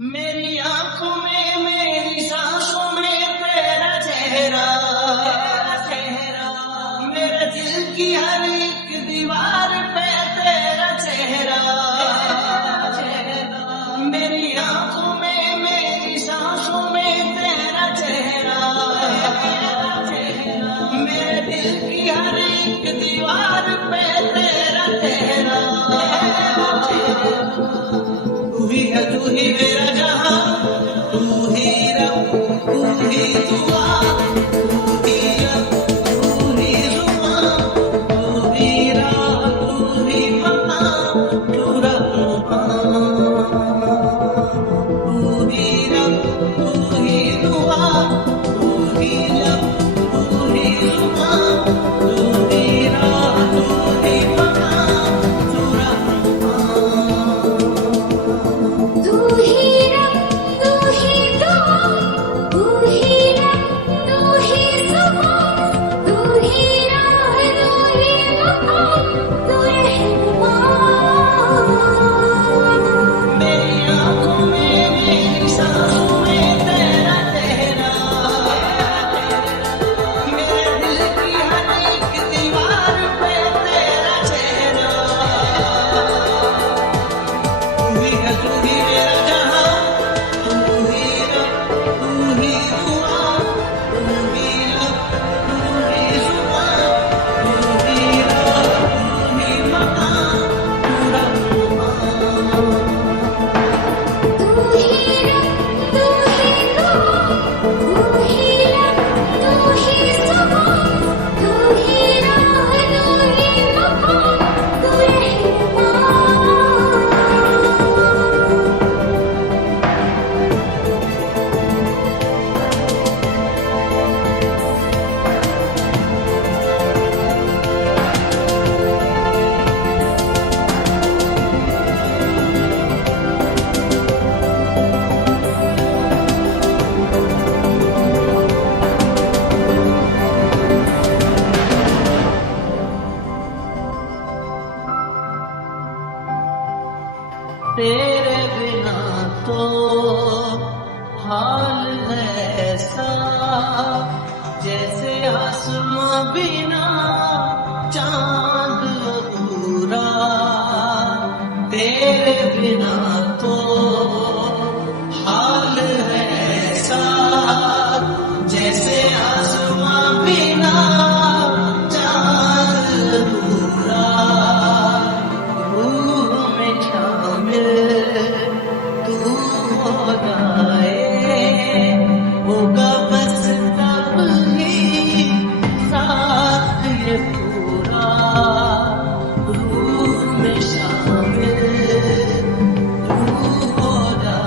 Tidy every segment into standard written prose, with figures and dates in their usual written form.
मेरी आंखों में मेरी सांसों में तेरा चेहरा, मेरे दिल की हर एक दीवार पे तेरा चेहरा, मेरी आंखों में मेरी सांसों में तेरा चेहरा, मेरे दिल की हर एक दीवार पे तेरा चेहरा। तू ही मेरा जहां, तू ही रब, तू ही दुआ, तू ही रब, तू ही जुबां, तू ही राह, तू ही मकाम, तू रहनुमा। तू ही रब, तू ही दुआ, तू ही रब, तू ही जुबां, तू ही राह, तू ही मकाम, तू रहनुमा। तू ही रब, तू ही दुआ, तू ही रब, तू ही जुबां, तू ही राह, तू ही मकाम, तू रहनुमा। मेरी आंखों में मेरी सांसों में तेरा चेहरा, मेरे दिल की हर एक दीवार पे तेरा चेहरा। तू ही है, तू ही मेरा जहां, तू ही रब, तू ही दुआ, तू ही रब, तू ही जुबां, तू ही राह, तू ही मकाम, तू रहनुमा। तू ही रब, तू ही दुआ, तू ही रब, तू ही जुबां, तू ही राह, तू ही मकाम, तू रहनुमा। तेरे बिना तो हाल है ऐसा, जैसे आसमां बिना चांद अधूरा। तेरे बिना तो हाल है ऐसा, जैसे आसमां बिना चांद अधूरा। रूह में शामिल तू हो जाए, होगा बस तब ही साथ ये पूरा। रूह में शामिल तू हो जाए,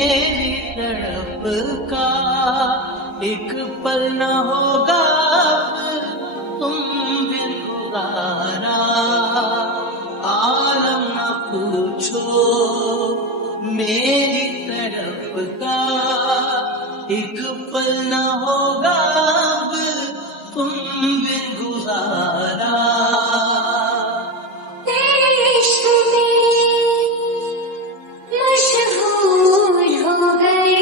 मेरी तड़प का एक पल न होगा तुम बिन गुजारा। आलम न पूछो मेरी तड़प का एक पल न होगा तुम बिन गुजारा। तेरे इश्क में मशहूर हो गए,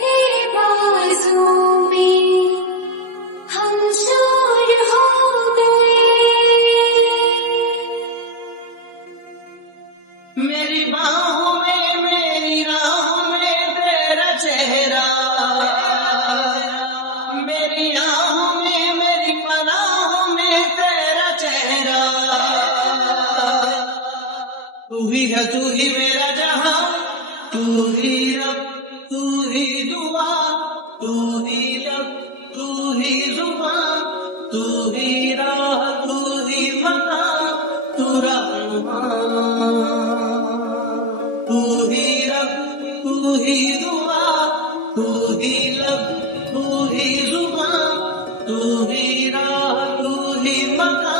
तेरे बाजों में हम चोर हो गए। मेरी बाहों में मेरी राहों में तेरा चेहरा, मेरी आहों में मेरी पनाहों में तेरा चेहरा। तू ही है तू ही मेरा जहां, तू ही रब तू ही दुआ, तू ही लब तू ही जुबान, तू ही राह तू ही मकान, तू रहमान। तू ही रब तू ही दुआ, तू ही लब तू ही जुबान, तू ही राह तू ही मकान।